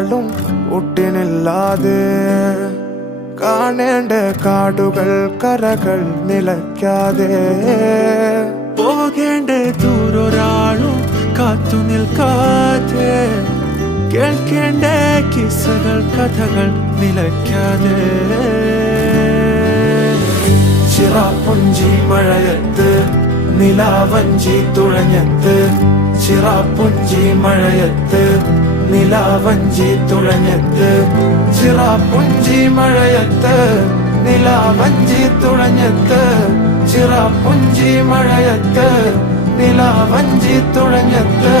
ഒരാളും ഒട്ടിനില്ലാതെ കാണേണ്ട കാടുകൾ കരകൾ നിലയ്ക്കാതെ പോകേണ്ട ദൂരൊരാളും കാത്തു നിൽക്കാതെ കേൾക്കേണ്ട കിസ്സകൾ കഥകൾ നിലയ്ക്കാതെ ചിറാപ്പുഞ്ചി മഴയത്ത് നിലാവഞ്ചി തുഴഞ്ഞത്ത് ചിറാപ്പുഞ്ചി മഴയത്ത് നിലാവഞ്ചി തുഴഞ്ഞത്ത് ചിറാപ്പുഞ്ചി മഴയത്ത് നിലാവഞ്ചി തുഴഞ്ഞത്ത് ചിറാപ്പുഞ്ചി മഴയത്ത് നിലാവഞ്ചി തുഴഞ്ഞത്ത്